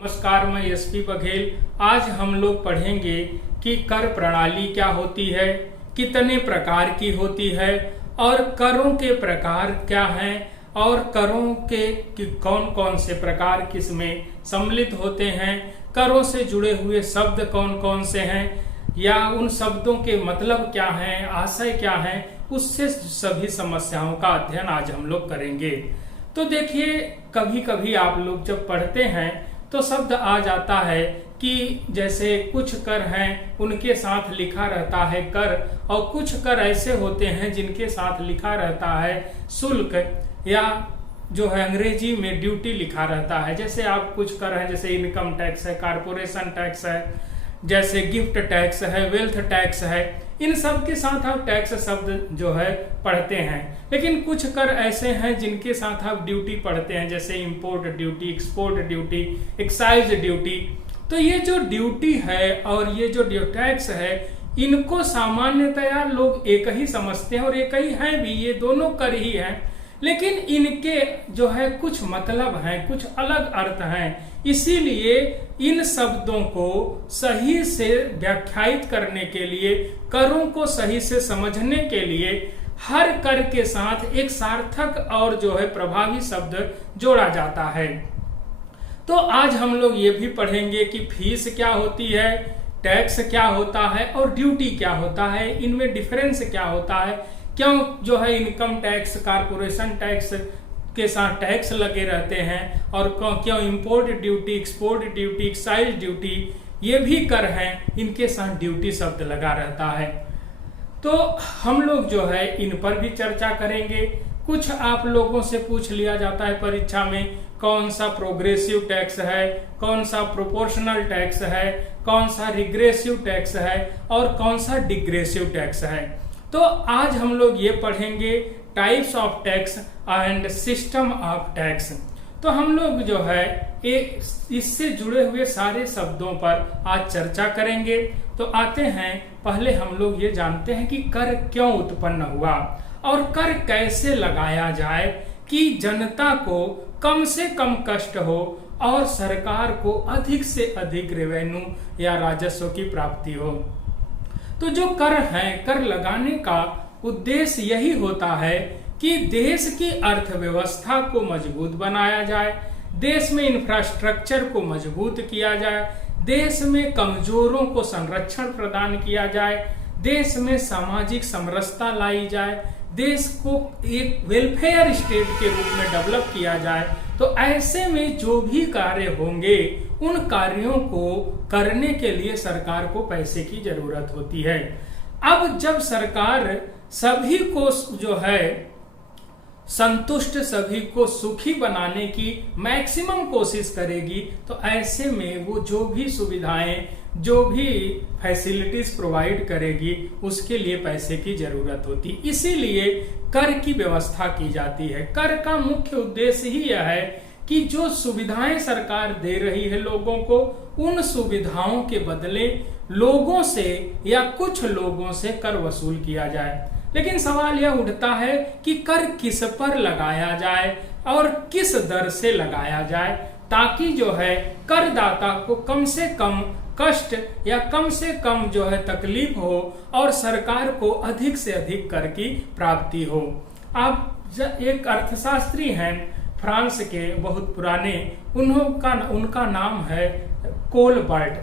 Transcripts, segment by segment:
नमस्कार, मैं एसपी बघेल। आज हम लोग पढ़ेंगे कि कर प्रणाली क्या होती है, कितने प्रकार की होती है और करों के प्रकार क्या हैं और करों के कौन कौन से प्रकार किसमें सम्मिलित होते हैं, करों से जुड़े हुए शब्द कौन कौन से हैं या उन शब्दों के मतलब क्या हैं, आशय क्या हैं, उससे सभी समस्याओं का अध्ययन आज हम लोग करेंगे। तो देखिए, कभी कभी आप लोग जब पढ़ते हैं तो शब्द आ जाता है कि जैसे कुछ कर हैं उनके साथ लिखा रहता है कर, और कुछ कर ऐसे होते हैं जिनके साथ लिखा रहता है शुल्क, या जो है अंग्रेजी में ड्यूटी लिखा रहता है। जैसे आप कुछ कर हैं, जैसे इनकम टैक्स है, कारपोरेशन टैक्स है, जैसे गिफ्ट टैक्स है, वेल्थ टैक्स है, इन सब के साथ आप टैक्स शब्द जो है पढ़ते हैं। लेकिन कुछ कर ऐसे हैं जिनके साथ आप ड्यूटी पढ़ते हैं, जैसे import duty, export duty, excise duty. तो ये जो ड्यूटी है और ये जो टैक्स है, इनको सामान्यतया लोग एक ही समझते हैं और एक ही हैं भी, ये दोनों कर ही हैं। लेकिन इनके जो है कुछ मतलब हैं, कुछ अलग अर्थ हैं। इसीलिए इन शब्दों को सही से व्याख्यायित करने के लिए, करों को सही से समझने के लिए हर कर के साथ एक सार्थक और जो है प्रभावी शब्द जोड़ा जाता है। तो आज हम लोग ये भी पढ़ेंगे कि फीस क्या होती है, टैक्स क्या होता है और ड्यूटी क्या होता है, इनमें डिफरेंस क्या होता है, क्यों जो है इनकम टैक्स, कारपोरेशन टैक्स के साथ टैक्स लगे रहते हैं, और क्यों import duty, export duty, excise duty ये भी कर हैं, इनके साथ ड्यूटी शब्द लगा रहता है। तो हम लोग जो है इन पर भी चर्चा करेंगे। कुछ आप लोगों से पूछ लिया जाता है परीक्षा में, कौन सा प्रोग्रेसिव टैक्स है, कौन सा प्रोपोर्शनल टैक्स है, कौन सा रिग्रेसिव टैक्स है और कौन सा डिग्रेसिव टैक्स है। तो आज हम लोग ये पढ़ेंगे types of tax and system of tax. तो हम लोग जो है इससे जुड़े हुए सारे शब्दों पर आज चर्चा करेंगे। तो आते हैं, पहले हम लोग ये जानते हैं कि कर क्यों उत्पन्न हुआ और कर कैसे लगाया जाए कि जनता को कम से कम कष्ट हो और सरकार को अधिक से अधिक रेवेन्यू या राजस्व की प्राप्ति हो। तो जो कर है, कर लगाने का उद्देश्य यही होता है कि देश की अर्थव्यवस्था को मजबूत बनाया जाए, देश में इंफ्रास्ट्रक्चर को मजबूत किया जाए, देश में कमजोरों को संरक्षण प्रदान किया जाए, देश में सामाजिक समरसता लाई जाए, देश को एक वेलफेयर स्टेट के रूप में डेवलप किया जाए। तो ऐसे में जो भी कार्य होंगे उन कार्यों को करने के लिए सरकार को पैसे की जरूरत होती है। अब जब सरकार सभी को जो है संतुष्ट, सभी को सुखी बनाने की मैक्सिमम कोशिश करेगी, तो ऐसे में वो जो भी सुविधाएं, जो भी फैसिलिटीज प्रोवाइड करेगी, उसके लिए पैसे की जरूरत होती। इसीलिए कर की व्यवस्था की जाती है। कर का मुख्य उद्देश्य ही यह है कि जो सुविधाएं सरकार दे रही है लोगों को, उन सुविधाओं के बदले लोगों से या कुछ लोगों से कर वसूल किया जाए। लेकिन सवाल यह उठता है कि कर किस पर लगाया जाए और किस दर से लगाया जाए, ताकि जो है करदाता को कम से कम कष्ट या कम से कम जो है तकलीफ हो और सरकार को अधिक से अधिक कर की प्राप्ति हो। अब एक अर्थशास्त्री हैं फ्रांस के, बहुत पुराने, उनका नाम है कोलबर्ट।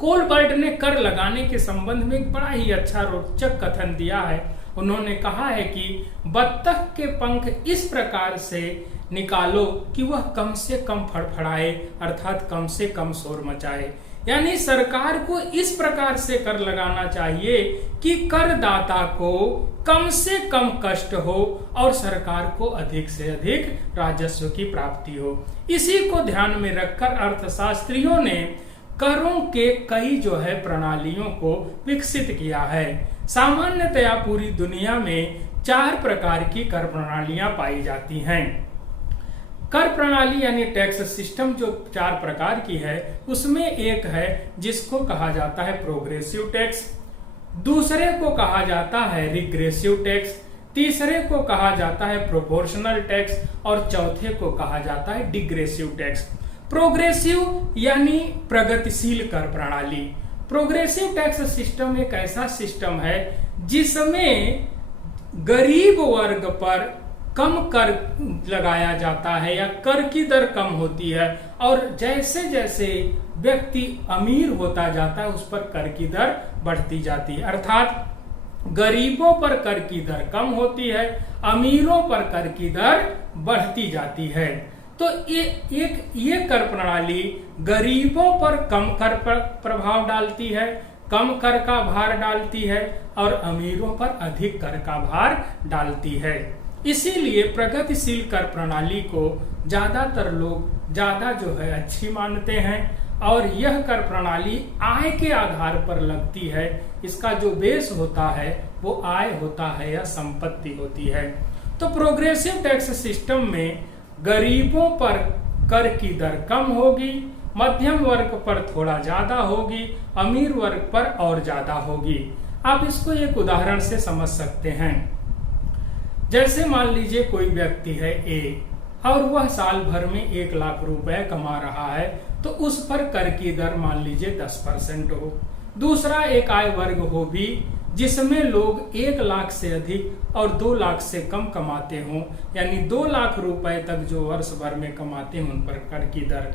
कोलबर्ट ने कर लगाने के संबंध में एक बड़ा ही अच्छा रोचक कथन दिया है। उन्होंने कहा है कि बत्तख के पंख इस प्रकार से निकालो कि वह कम से कम फड़फड़ाए, अर्थात कम से कम शोर मचाए। यानी सरकार को इस प्रकार से कर लगाना चाहिए कि करदाता को कम से कम कष्ट हो और सरकार को अधिक से अधिक राजस्व की प्राप्ति हो। इसी को ध्यान में रखकर अर्थशास्त्रियों ने करों के कई जो है प्रणालियों को विकसित किया है। सामान्यतया पूरी दुनिया में 4 प्रकार की कर प्रणालियां पाई जाती हैं। कर प्रणाली यानी टैक्स सिस्टम जो 4 प्रकार की है, उसमें एक है जिसको कहा जाता है प्रोग्रेसिव टैक्स, दूसरे को कहा जाता है रिग्रेसिव टैक्स, तीसरे को कहा जाता है प्रोपोर्शनल टैक्स और चौथे को कहा जाता है डिग्रेसिव टैक्स। प्रोग्रेसिव यानी प्रगतिशील कर प्रणाली। प्रोग्रेसिव टैक्स सिस्टम एक ऐसा सिस्टम है जिसमें गरीब वर्ग पर कम कर लगाया जाता है या कर की दर कम होती है, और जैसे जैसे व्यक्ति अमीर होता जाता है उस पर कर की दर बढ़ती जाती है। अर्थात गरीबों पर कर की दर कम होती है, अमीरों पर कर की दर बढ़ती जाती है। तो ये कर प्रणाली गरीबों पर कम कर पर प्रभाव डालती है, कम कर का भार डालती है, और अमीरों पर अधिक कर का भार डालती है। इसीलिए प्रगतिशील कर प्रणाली को ज्यादातर लोग ज्यादा जो है अच्छी मानते हैं, और यह कर प्रणाली आय के आधार पर लगती है। इसका जो बेस होता है वो आय होता है या संपत्ति होती है। तो प्रोग्रेसिव टैक्स सिस्टम में गरीबों पर कर की दर कम होगी, मध्यम वर्ग पर थोड़ा ज्यादा होगी, अमीर वर्ग पर और ज्यादा होगी। आप इसको एक उदाहरण से समझ सकते हैं। जैसे मान लीजिए कोई व्यक्ति है ए, और वह साल भर में 1 लाख रुपए कमा रहा है, तो उस पर कर की दर मान लीजिए 10% हो। दूसरा एक आय वर्ग हो भी जिसमें लोग 1 लाख से अधिक और 2 लाख से कम कमाते हों, यानी 2 लाख रुपए तक जो वर्ष भर में कमाते हैं उन पर कर की दर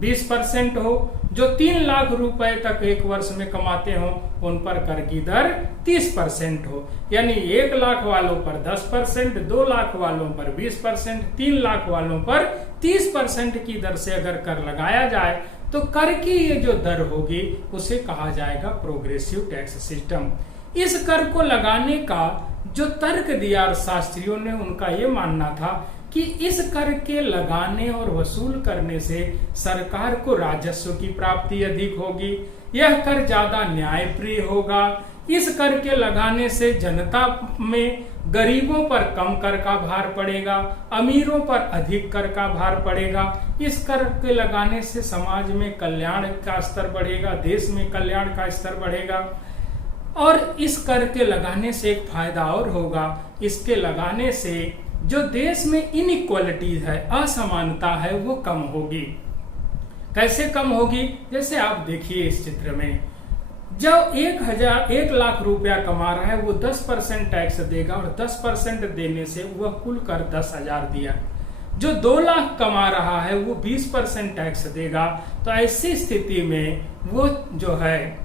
20% हो। जो 3 लाख रुपए तक एक वर्ष में कमाते हो उन पर कर की दर 30% हो। यानी 1 लाख वालों पर 10%, 2 लाख वालों पर 20%, 3 लाख वालों पर 30% की दर से अगर कर लगाया जाए तो कर की ये जो दर होगी उसे कहा जाएगा प्रोग्रेसिव टैक्स सिस्टम। इस कर को लगाने का जो तर्क दिया अर्थशास्त्रियों ने, उनका ये मानना था कि इस कर के लगाने और वसूल करने से सरकार को राजस्व की प्राप्ति अधिक होगी, यह कर ज्यादा न्यायप्रिय होगा। इस कर के लगाने से जनता में गरीबों पर कम कर का भार पड़ेगा, अमीरों पर अधिक कर का भार पड़ेगा। इस कर के लगाने से समाज में कल्याण का स्तर बढ़ेगा, देश में कल्याण का स्तर बढ़ेगा। और इस कर के लगाने से एक फायदा और होगा, इसके लगाने से जो देश में इनइक्वालिटीज है, असमानता है, वो कम होगी। कैसे कम होगी? जैसे आप देखिए इस चित्र में, जब 1 लाख रुपया कमा रहा है वो 10% टैक्स देगा, और 10% देने से वह कुल कर 10,000 दिया। जो 2 लाख कमा रहा है वो 20% टैक्स देगा, तो ऐसी स्थिति में वो जो है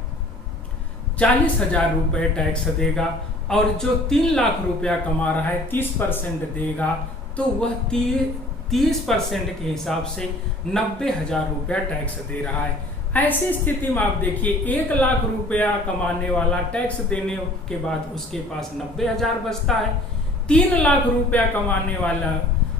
40,000 रुपए टैक्स देगा। और जो 3 लाख रुपया कमा रहा है 30% देगा, तो वह 30% के हिसाब से 90,000 रुपया टैक्स दे रहा है। ऐसी स्थिति में आप देखिए 1 लाख रुपया कमाने वाला टैक्स देने के बाद उसके पास 90,000 बचता है। 3 लाख रुपया कमाने वाला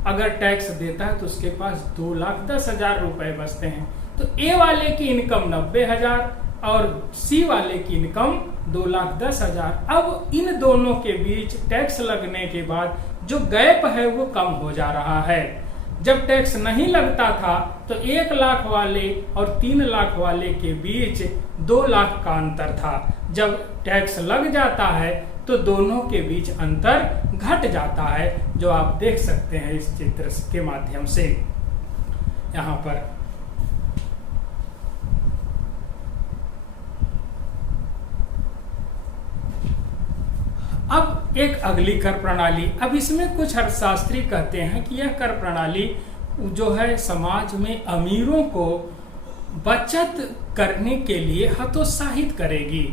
अगर टैक्स देता है तो उसके पास 2,10,000 रुपए बचते हैं। तो ए वाले की इनकम 90,000 और सी वाले की इनकम 2,10,000। अब इन दोनों के बीच टैक्स लगने के बाद जो गैप है वो कम हो जा रहा है। जब टैक्स नहीं लगता था तो 1 लाख वाले और 3 लाख वाले के बीच 2 लाख का अंतर था। जब टैक्स लग जाता है तो दोनों के बीच अंतर घट जाता है, जो आप देख सकते हैं इस चित्र के माध्यम से। यहाँ पर अब एक अगली कर प्रणाली, अब इसमें कुछ अर्थशास्त्री कहते हैं कि यह कर प्रणाली जो है समाज में अमीरों को बचत करने के लिए हतोत्साहित करेगी,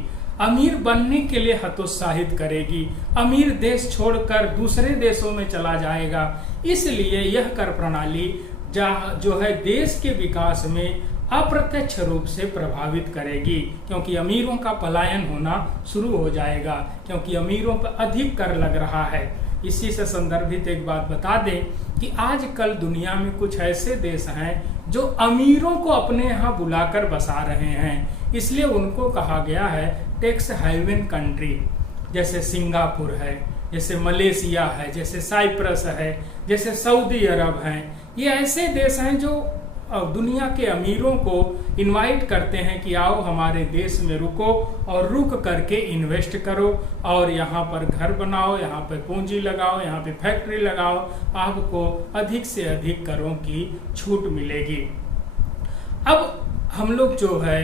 अमीर बनने के लिए हतोत्साहित करेगी। अमीर देश छोड़कर दूसरे देशों में चला जाएगा, इसलिए यह कर प्रणाली जो है देश के विकास में अप्रत्यक्ष रूप से प्रभावित करेगी, क्योंकि अमीरों का पलायन होना शुरू हो जाएगा, क्योंकि अमीरों पर अधिक कर लग रहा है। इसी से संदर्भित एक बात बता दें कि आजकल दुनिया में कुछ ऐसे देश हैं जो अमीरों को अपने यहाँ बुलाकर बसा रहे हैं, इसलिए उनको कहा गया है टैक्स हेवन कंट्री। जैसे सिंगापुर है, जैसे मलेशिया है, जैसे साइप्रस है, जैसे सऊदी अरब है। ये ऐसे देश हैं जो दुनिया के अमीरों को इनवाइट करते हैं कि आओ हमारे देश में रुको और रुक करके इन्वेस्ट करो और यहाँ पर घर बनाओ, यहाँ पर पूंजी लगाओ, यहाँ पे फैक्ट्री लगाओ, आपको अधिक से अधिक करों की छूट मिलेगी। अब हम लोग जो है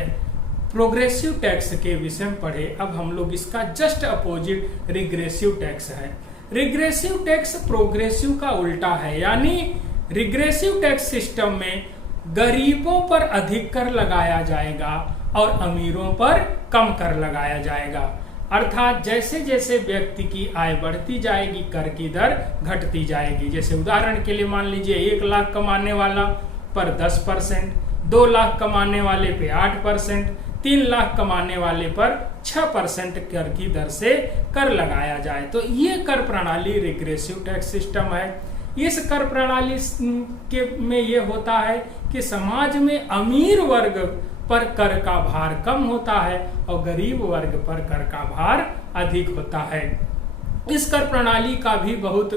प्रोग्रेसिव टैक्स के विषय में पढ़े, अब हम लोग इसका जस्ट अपोजिट रिग्रेसिव टैक्स है। रिग्रेसिव टैक्स प्रोग्रेसिव का उल्टा है, यानी रिग्रेसिव टैक्स सिस्टम में गरीबों पर अधिक कर लगाया जाएगा और अमीरों पर कम कर लगाया जाएगा। अर्थात जैसे जैसे व्यक्ति की आय बढ़ती जाएगी कर की दर घटती जाएगी। जैसे उदाहरण के लिए मान लीजिए 1 लाख कमाने वाला पर 10%, 2 लाख कमाने वाले पे 8%, 3 लाख कमाने वाले पर 6% कर की दर से कर लगाया जाए तो ये कर प्रणाली रिग्रेसिव टैक्स सिस्टम है। इस कर प्रणाली के में ये होता है कि समाज में अमीर वर्ग पर कर का भार कम होता है और गरीब वर्ग पर कर का भार अधिक होता है। इस कर प्रणाली का भी बहुत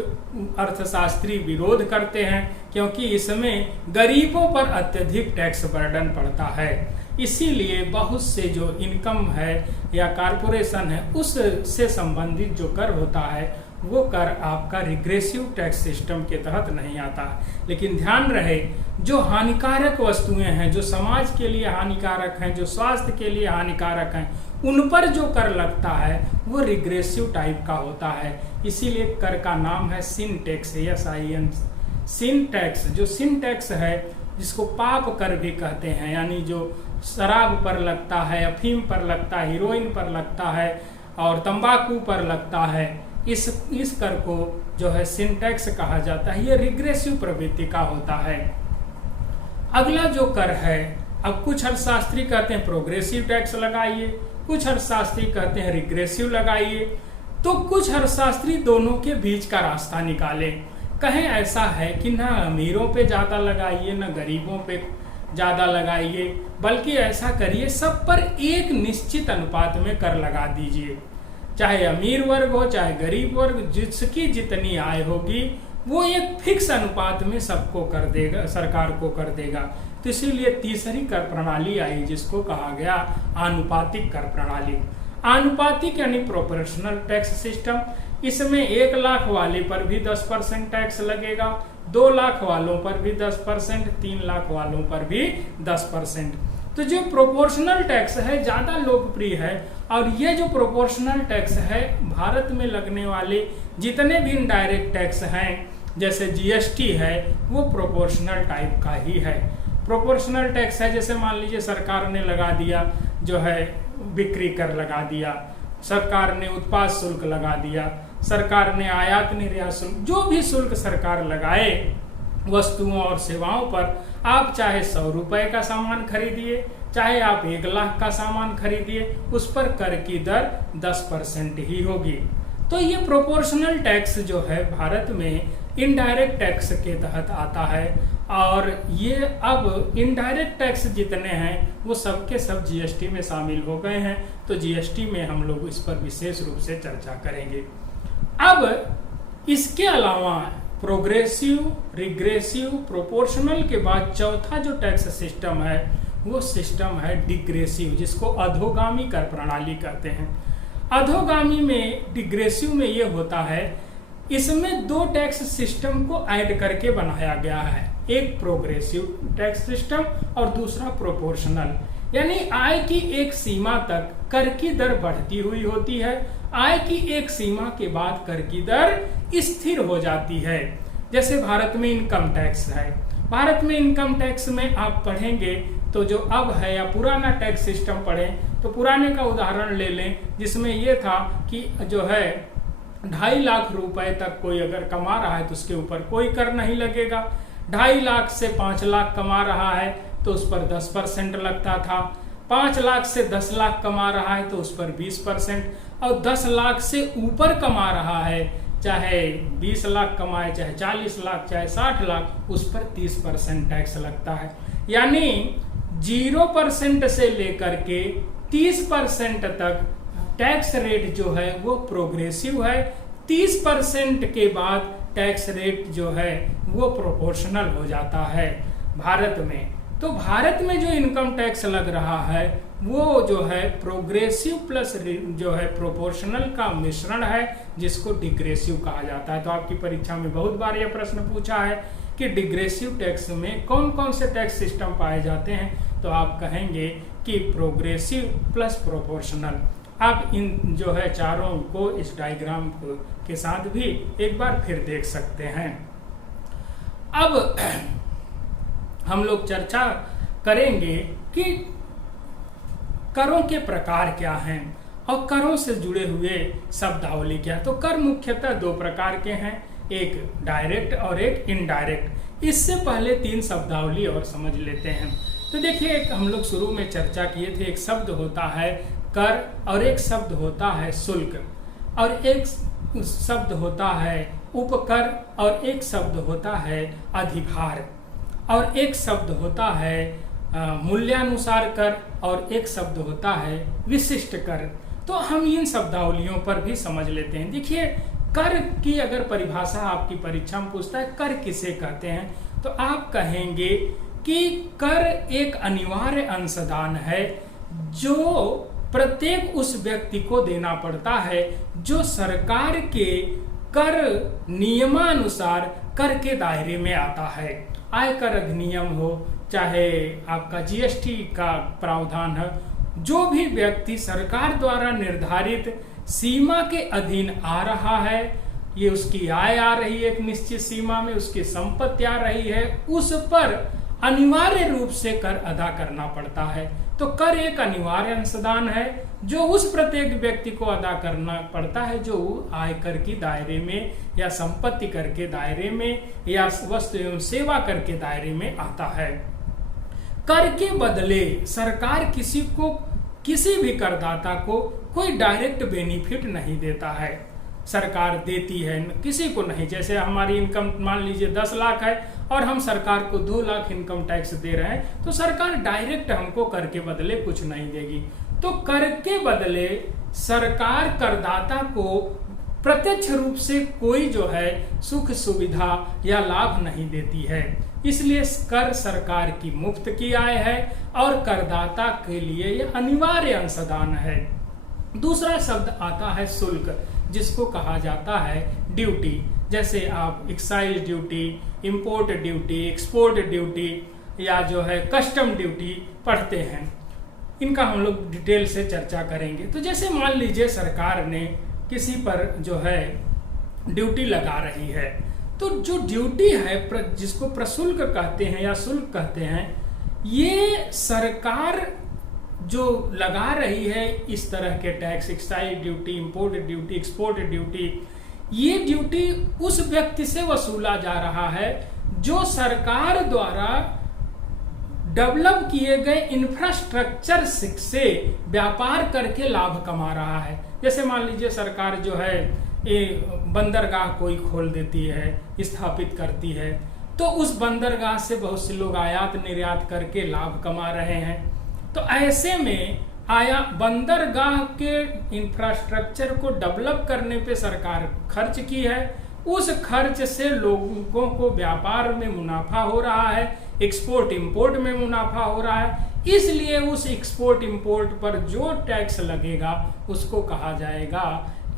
अर्थशास्त्री विरोध करते हैं क्योंकि इसमें गरीबों पर अत्यधिक टैक्स बर्डन पड़ता है। इसीलिए बहुत से जो इनकम है या कारपोरेशन है उससे संबंधित जो कर होता है वो कर आपका रिग्रेसिव टैक्स सिस्टम के तहत नहीं आता। लेकिन ध्यान रहे जो हानिकारक वस्तुएं हैं, जो समाज के लिए हानिकारक हैं, जो स्वास्थ्य के लिए हानिकारक हैं, उन पर जो कर लगता है वो रिग्रेसिव टाइप का होता है। इसीलिए कर का नाम है सिन टैक्स, SIN, सिन टैक्स। जो सिन टैक्स है जिसको पाप कर भी कहते हैं, यानी जो शराब पर लगता है, अफीम पर लगता है, हीरोइन पर लगता है और तंबाकू पर लगता है, इस कर को जो है सिन टैक्स कहा जाता है। ये रिग्रेसिव प्रवृत्ति का होता है। अगला जो कर है, अब कुछ अर्थशास्त्री कहते हैं प्रोग्रेसिव टैक्स लगाइए, कुछ अर्थशास्त्री कहते हैं रिग्रेसिव लगाइए, तो कुछ अर्थशास्त्री दोनों के बीच का रास्ता निकाले। कहें ऐसा है कि ना अमीरों पे ज्यादा लगाइए ना गरीबों पे ज्यादा लगाइए, बल्कि ऐसा करिए सब पर एक निश्चित अनुपात में कर लगा दीजिए। चाहे अमीर वर्ग हो चाहे गरीब वर्ग, जिसकी जितनी आय होगी वो एक फिक्स अनुपात में सबको कर देगा, सरकार को कर देगा। तो इसीलिए तीसरी कर प्रणाली आई जिसको कहा गया आनुपातिक कर प्रणाली। आनुपातिक यानी प्रोपोर्शनल टैक्स सिस्टम। इसमें 1 लाख वाले पर भी 10% टैक्स लगेगा, 2 लाख वालों पर भी 10%, 3 लाख वालों पर भी 10%। तो जो प्रोपोर्शनल टैक्स है ज्यादा लोकप्रिय है और ये जो प्रोपोर्शनल टैक्स है भारत में लगने वाले जितने भी इनडायरेक्ट टैक्स हैं जैसे GST है वो प्रोपोर्शनल टाइप का ही है। प्रोपोर्शनल टैक्स है जैसे मान लीजिए सरकार ने लगा दिया जो है बिक्री कर लगा दिया, सरकार ने उत्पाद शुल्क लगा दिया, सरकार ने आयात निर्यात शुल्क, जो भी शुल्क सरकार लगाए वस्तुओं और सेवाओं पर, आप चाहे 100 रुपए का सामान खरीदिए चाहे आप 1 लाख का सामान खरीदिए, उस पर कर की दर 10% ही होगी। तो ये प्रोपोर्शनल टैक्स जो है भारत में इनडायरेक्ट टैक्स के तहत आता है और ये अब इनडायरेक्ट टैक्स जितने हैं वो सब के सब GST में शामिल हो गए हैं। तो GST में हम लोग इस पर विशेष रूप से चर्चा करेंगे। अब इसके अलावा प्रोग्रेसिव, रिग्रेसिव, प्रोपोर्शनल के बाद चौथा जो टैक्स सिस्टम है वो सिस्टम है डिग्रेसिव, जिसको अधोगामी कर प्रणाली कहते हैं। अधोगामी में डिग्रेसिव में ये होता है इसमें 2 टैक्स सिस्टम को ऐड करके बनाया गया है, एक प्रोग्रेसिव टैक्स सिस्टम और दूसरा प्रोपोर्शनल। यानी आय की एक सीमा तक कर की दर बढ़ती हुई होती है, आय की एक सीमा के बाद कर की दर स्थिर हो जाती है। जैसे भारत में इनकम टैक्स है, भारत में इनकम टैक्स में आप पढ़ेंगे तो जो अब है या पुराना टैक्स सिस्टम पढ़ें तो पुराने का उदाहरण ले लें जिसमें यह था कि जो है 2.5 लाख रुपए तक कोई अगर कमा रहा है तो उसके ऊपर कोई कर नहीं लगेगा। 2.5 लाख से 5 लाख कमा रहा है तो उस पर 10% लगता था, 5 लाख से 10 लाख कमा रहा है तो उस पर 20%, और 10 लाख से ऊपर कमा रहा है चाहे 20 लाख कमाए चाहे 40 लाख चाहे 60 लाख उस पर 30% टैक्स लगता है। यानी 0% से लेकर के 30% तक टैक्स रेट जो है वो प्रोग्रेसिव है, 30% के बाद टैक्स रेट जो है वो प्रोपोर्शनल हो जाता है भारत में। तो भारत में जो इनकम टैक्स लग रहा है वो जो है प्रोग्रेसिव प्लस जो है प्रोपोर्शनल का मिश्रण है जिसको डिग्रेसिव कहा जाता है। तो आपकी परीक्षा में बहुत बार यह प्रश्न पूछा है कि डिग्रेसिव टैक्स में कौन कौन से टैक्स सिस्टम पाए जाते हैं। तो आप कहेंगे कि प्रोग्रेसिव प्लस प्रोपोर्शनल। आप इन जो है चारों को इस डायग्राम के साथ भी एक बार फिर देख सकते हैं। अब हम लोग चर्चा करेंगे कि करों के प्रकार क्या हैं और करों से जुड़े हुए शब्दावली क्या। तो कर मुख्यतः दो प्रकार के हैं, एक डायरेक्ट और एक इनडायरेक्ट। इससे पहले तीन शब्दावली और समझ लेते हैं। तो देखिए, एक हम लोग शुरू में चर्चा किए थे, एक शब्द होता है कर और एक शब्द होता है शुल्क और एक शब्द होता है उपकर और एक शब्द होता है अधिभार और एक शब्द होता है मूल्यानुसार कर और एक शब्द होता है विशिष्ट कर। तो हम इन शब्दावलियों पर भी समझ लेते हैं। देखिए, कर की अगर परिभाषा आपकी परीक्षा में पूछता है कर किसे कहते हैं, तो आप कहेंगे कि कर एक अनिवार्य अंशदान है जो प्रत्येक उस व्यक्ति को देना पड़ता है जो सरकार के कर नियमानुसार कर के दायरे में आता है। आयकर अधिनियम हो, चाहे आपका जीएसटी का प्रावधान है, जो भी व्यक्ति सरकार द्वारा निर्धारित सीमा के अधीन आ रहा है, ये उसकी आय आ रही है एक निश्चित सीमा में, उसकी संपत्ति आ रही है, उस पर अनिवार्य रूप से कर अदा करना पड़ता है। तो कर एक अनिवार्य अंशदान है जो उस प्रत्येक व्यक्ति को अदा करना पड़ता है जो आयकर की दायरे में या संपत्ति कर के दायरे में या वस्तु एवं सेवा कर के दायरे में आता है। कर के बदले सरकार किसी भी करदाता को कोई डायरेक्ट बेनिफिट नहीं देता है। सरकार देती है, किसी को नहीं। जैसे हमारी इनकम मान लीजिए 10 लाख है और हम सरकार को 2 लाख इनकम टैक्स दे रहे हैं, तो सरकार डायरेक्ट हमको कर के बदले कुछ नहीं देगी। तो कर के बदले सरकार करदाता को प्रत्यक्ष रूप से कोई जो है सुख सुविधा या लाभ नहीं देती है। इसलिए कर सरकार की मुफ्त की आय है और करदाता के लिए यह अनिवार्य अंशदान है। दूसरा शब्द आता है शुल्क, जिसको कहा जाता है ड्यूटी। जैसे आप excise duty, import duty, export duty या जो है कस्टम ड्यूटी पढ़ते हैं, इनका हम लोग डिटेल से चर्चा करेंगे। तो जैसे मान लीजिए सरकार ने किसी पर जो है ड्यूटी लगा रही है, तो जो ड्यूटी है जिसको प्रशुल्क कहते हैं या शुल्क कहते हैं, ये सरकार जो लगा रही है इस तरह के tax, excise duty, import duty, export duty, ये ड्यूटी उस व्यक्ति से वसूला जा रहा है जो सरकार द्वारा डेवलप किए गए इंफ्रास्ट्रक्चर से व्यापार करके लाभ कमा रहा है। जैसे मान लीजिए सरकार जो है बंदरगाह कोई खोल देती है, स्थापित करती है, तो उस बंदरगाह से बहुत से लोग आयात निर्यात करके लाभ कमा रहे हैं। तो ऐसे में बंदरगाह के इंफ्रास्ट्रक्चर को डेवलप करने पे सरकार खर्च की है, उस खर्च से लोगों को व्यापार में मुनाफा हो रहा है, एक्सपोर्ट इंपोर्ट में मुनाफा हो रहा है। इसलिए उस एक्सपोर्ट इंपोर्ट पर जो टैक्स लगेगा उसको कहा जाएगा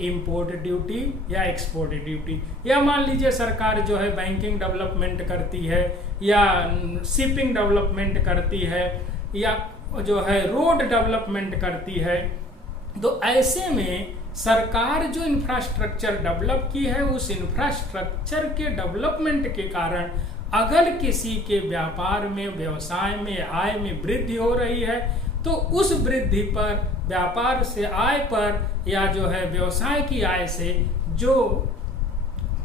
इंपोर्ट ड्यूटी या एक्सपोर्ट ड्यूटी। या मान लीजिए सरकार जो है बैंकिंग डेवलपमेंट करती है या शिपिंग डेवलपमेंट करती है या जो है रोड डेवलपमेंट करती है, तो ऐसे में सरकार जो इंफ्रास्ट्रक्चर डेवलप की है, उस इंफ्रास्ट्रक्चर के डेवलपमेंट के कारण अगर किसी के व्यापार में, व्यवसाय में, आय में वृद्धि हो रही है, तो उस वृद्धि पर, व्यापार से आय पर या जो है व्यवसाय की आय से जो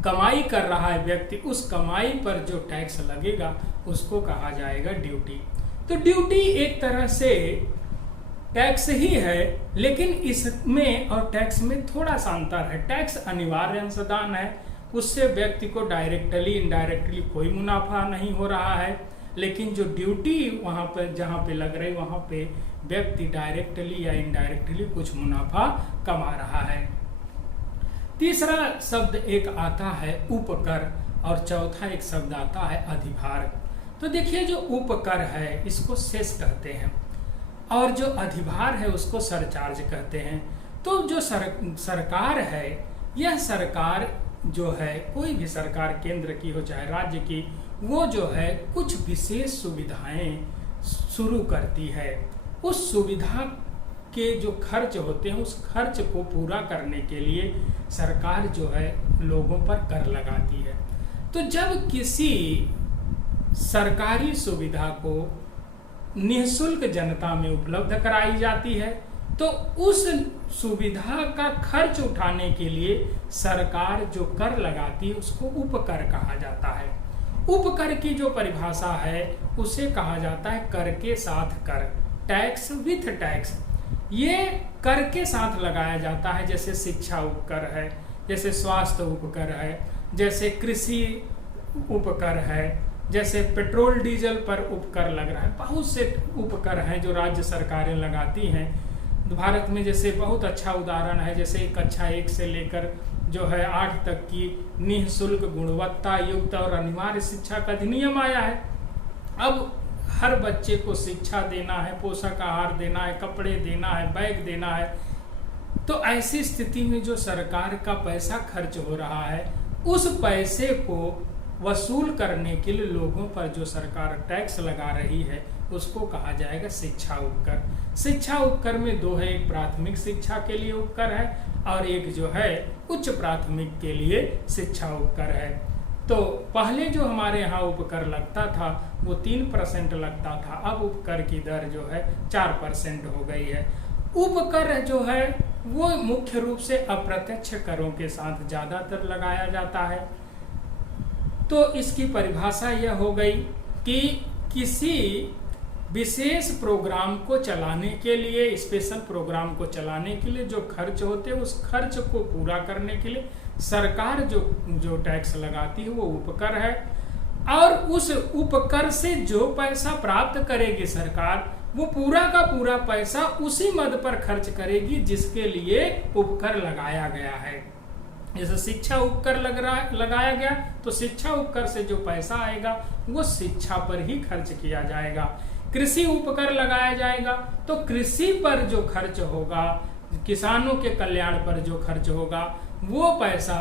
कमाई कर रहा है व्यक्ति, उस कमाई पर जो टैक्स लगेगा उसको कहा जाएगा ड्यूटी। तो ड्यूटी एक तरह से टैक्स ही है, लेकिन इसमें और टैक्स में थोड़ा सा अंतर है। टैक्स अनिवार्य अंशदान है, उससे व्यक्ति को डायरेक्टली इनडायरेक्टली कोई मुनाफा नहीं हो रहा है, लेकिन जो ड्यूटी वहां पर जहां पे लग रही वहां पे व्यक्ति डायरेक्टली या इनडायरेक्टली कुछ मुनाफा कमा रहा है। तीसरा शब्द एक आता है उपकर और चौथा एक शब्द आता है अधिभार। तो देखिए, जो उपकर है इसको सेस कहते हैं और जो अधिभार है उसको सरचार्ज कहते हैं। तो जो सरकार है, यह सरकार जो है, कोई भी सरकार केंद्र की हो चाहे राज्य की, वो जो है कुछ विशेष सुविधाएं शुरू करती है। उस सुविधा के जो खर्च होते हैं उस खर्च को पूरा करने के लिए सरकार जो है लोगों पर कर लगाती है। तो जब किसी सरकारी सुविधा को निःशुल्क जनता में उपलब्ध कराई जाती है तो उस सुविधा का खर्च उठाने के लिए सरकार जो कर लगाती है उसको उपकर कहा जाता है। उपकर की जो परिभाषा है उसे कहा जाता है कर के साथ कर, टैक्स विथ टैक्स। ये कर के साथ लगाया जाता है, जैसे शिक्षा उपकर है, जैसे स्वास्थ्य उपकर है, जैसे कृषि उपकर है, जैसे पेट्रोल डीजल पर उपकर लग रहा है। बहुत से उपकर हैं जो राज्य सरकारें लगाती हैं। भारत में जैसे बहुत अच्छा उदाहरण है, जैसे कक्षा 1 से लेकर जो है 8 तक की निःशुल्क गुणवत्ता युक्त और अनिवार्य शिक्षा का अधिनियम आया है। अब हर बच्चे को शिक्षा देना है, पोषक आहार देना है, कपड़े देना है, बैग देना है। तो ऐसी स्थिति में जो सरकार का पैसा खर्च हो रहा है उस पैसे को वसूल करने के लिए लोगों पर जो सरकार टैक्स लगा रही है उसको कहा जाएगा शिक्षा उपकर। शिक्षा उपकर में दो है, एक प्राथमिक शिक्षा के लिए उपकर है और एक जो है उच्च प्राथमिक के लिए शिक्षा उपकर है। तो पहले जो हमारे यहाँ उपकर लगता था वो 3% लगता था, अब उपकर की दर जो है 4% हो गई है। उपकर जो है वो मुख्य रूप से अप्रत्यक्ष करों के साथ ज्यादातर लगाया जाता है। तो इसकी परिभाषा यह हो गई कि किसी विशेष प्रोग्राम को चलाने के लिए, स्पेशल प्रोग्राम को चलाने के लिए जो खर्च होते हैं उस खर्च को पूरा करने के लिए सरकार जो टैक्स लगाती है वो उपकर है। और उस उपकर से जो पैसा प्राप्त करेगी सरकार वो पूरा का पूरा पैसा उसी मद पर खर्च करेगी जिसके लिए उपकर लगाया गया है। जैसे शिक्षा उपकर लगाया गया तो शिक्षा उपकर से जो पैसा आएगा वो शिक्षा पर ही खर्च किया जाएगा। कृषि उपकर लगाया जाएगा तो कृषि पर जो खर्च होगा, किसानों के कल्याण पर जो खर्च होगा वो पैसा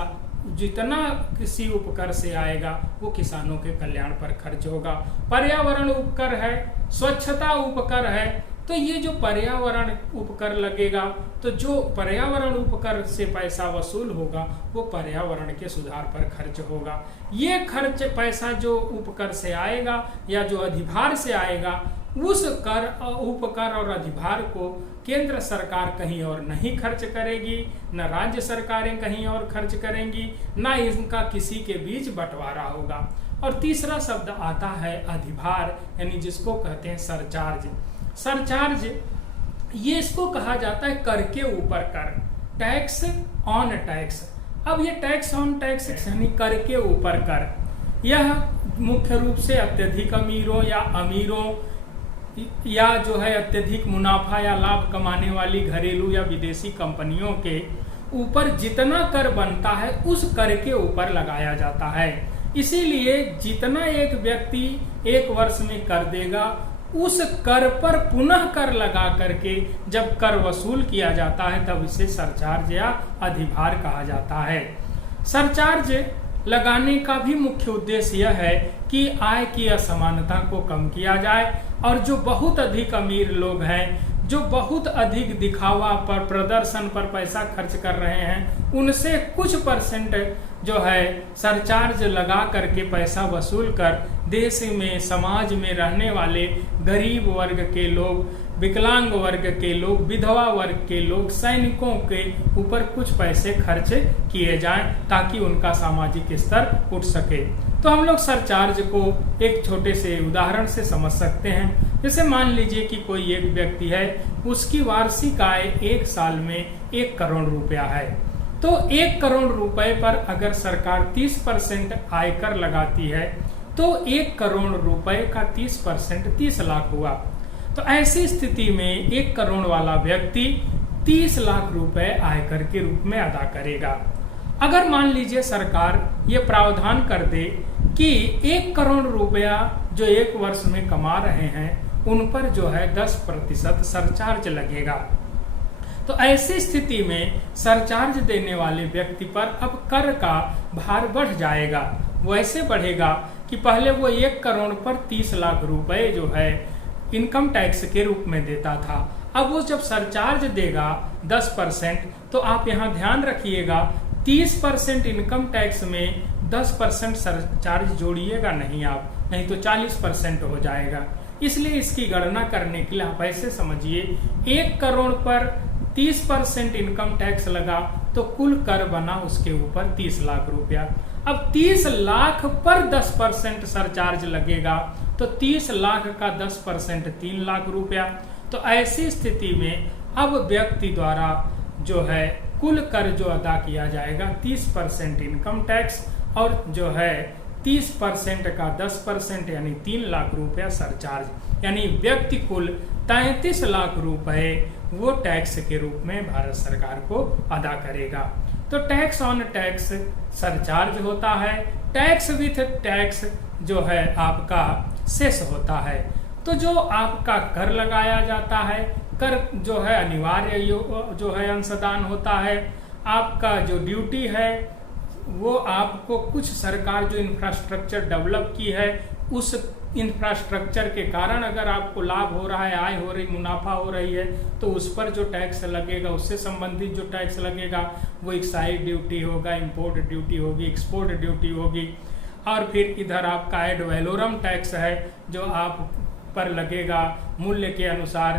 जितना कृषि उपकर से आएगा वो किसानों के कल्याण पर खर्च होगा। पर्यावरण उपकर है, स्वच्छता उपकर है, तो ये जो पर्यावरण उपकर लगेगा तो जो पर्यावरण उपकर से पैसा वसूल होगा वो पर्यावरण के सुधार पर खर्च होगा। ये खर्च पैसा जो उपकर से आएगा या जो अधिभार से आएगा उस कर, उपकर और अधिभार को केंद्र सरकार कहीं और नहीं खर्च करेगी, न राज्य सरकारें कहीं और खर्च करेंगी, न इनका किसी के बीच बंटवारा होगा। और तीसरा शब्द आता है अधिभार, यानी जिसको कहते हैं सरचार्ज। सरचार्ज ये इसको कहा जाता है कर के ऊपर कर, टैक्स ऑन टैक्स। अब ये टैक्स ऑन टैक्स यानी कर के ऊपर कर, यह मुख्य रूप से अत्यधिक अमीरों या अमीरों या जो है अत्यधिक मुनाफा या लाभ कमाने वाली घरेलू या विदेशी कंपनियों के ऊपर जितना कर बनता है उस कर के ऊपर लगाया जाता है। इसीलिए जितना एक व्यक्ति एक वर्ष में कर देगा उस कर पर पुनः कर लगा करके जब कर वसूल किया जाता है तब इसे सरचार्ज या अधिभार कहा जाता है। सरचार्ज लगाने का भी मुख्य उद्देश्य यह है कि आय की असमानता को कम किया जाए और जो बहुत अधिक अमीर लोग हैं, जो बहुत अधिक दिखावा पर, प्रदर्शन पर पैसा खर्च कर रहे हैं, उनसे कुछ परसेंट जो है सरचार्ज लगा करके पैसा वसूल कर देश में, समाज में रहने वाले गरीब वर्ग के लोग, विकलांग वर्ग के लोग, विधवा वर्ग के लोग, सैनिकों के ऊपर कुछ पैसे खर्च किए जाएं ताकि उनका सामाजिक स्तर उठ सके। तो हम लोग सरचार्ज को एक छोटे से उदाहरण से समझ सकते हैं। जैसे मान लीजिए कि कोई एक व्यक्ति है, उसकी वार्षिक आय एक साल में 1 करोड़ रुपया है, तो 1 करोड़ रुपए पर अगर सरकार 30% आयकर लगाती है तो 1 करोड़ रुपए का 30% 30 लाख हुआ। तो ऐसी स्थिति में 1 करोड़ वाला व्यक्ति 30 लाख रुपए आयकर के रूप में अदा करेगा। अगर मान लीजिए सरकार ये प्रावधान कर दे कि 1 करोड़ रुपया जो एक वर्ष में कमा रहे हैं उन पर जो है 10% सरचार्ज लगेगा, तो ऐसी स्थिति में सरचार्ज देने वाले व्यक्ति पर अब कर का भार बढ़ जाएगा। वो ऐसे बढ़ेगा कि पहले वो 1 करोड़ पर 30 लाख रुपए जो है इनकम टैक्स के रूप में देता था। अब वो जब सरचार्ज देगा 10%, तो आप यहाँ ध्यान रखिएगा 30% इनकम टैक्स में 10% सरचार्ज जोड़िएगा नहीं आप, नहीं तो 40% हो जाएगा। इसलिए इसकी गणना करने के लिए आप ऐसे समझिए 1 करोड़ पर 30% इनकम टैक्स लगा तो कुल कर बना उसके ऊपर 30 लाख रुपया। अब 30 लाख पर 10% सरचार्ज लगेगा तो 30 लाख का 10% 3 लाख रुपया। तो ऐसी स्थिति में अब व्यक्ति द्वारा जो है कुल कर जो अदा किया जाएगा 30% इनकम टैक्स और जो है 30% का 10% यानी 3 लाख रुपया सरचार्ज, यानी व्यक्ति कुल 33 लाख रुपए वो टैक्स के रूप में भारत सरकार को अदा करेगा। तो टैक्स ऑन टैक्स सरचार्ज होता है, टैक्स विथ टैक्स जो है आपका सेस होता है। तो जो आपका कर लगाया जाता है, कर जो है अनिवार्य जो है अंशदान होता है। आपका जो ड्यूटी है वो आपको कुछ सरकार जो इंफ्रास्ट्रक्चर डेवलप की है उस इंफ्रास्ट्रक्चर के कारण अगर आपको लाभ हो रहा है, आय हो रही, मुनाफा हो रही है, तो उस पर जो टैक्स लगेगा, उससे संबंधित जो टैक्स लगेगा वो एक्साइज ड्यूटी होगा, इंपोर्ट ड्यूटी होगी, एक्सपोर्ट ड्यूटी होगी। और फिर इधर आपका एड वैलोरम टैक्स है जो आप पर लगेगा मूल्य के अनुसार,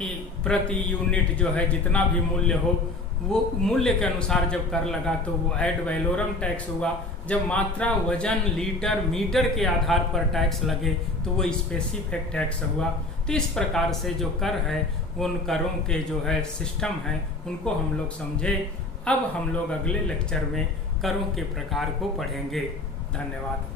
प्रति यूनिट जो है जितना भी मूल्य हो वो मूल्य के अनुसार जब कर लगा तो वो एड वैलोरम टैक्स हुआ। जब मात्रा, वजन, लीटर, मीटर के आधार पर टैक्स लगे तो वो स्पेसिफिक टैक्स हुआ। तो इस प्रकार से जो कर है उन करों के जो है सिस्टम है उनको हम लोग समझे। अब हम लोग अगले लेक्चर में करों के प्रकार को पढ़ेंगे। धन्यवाद।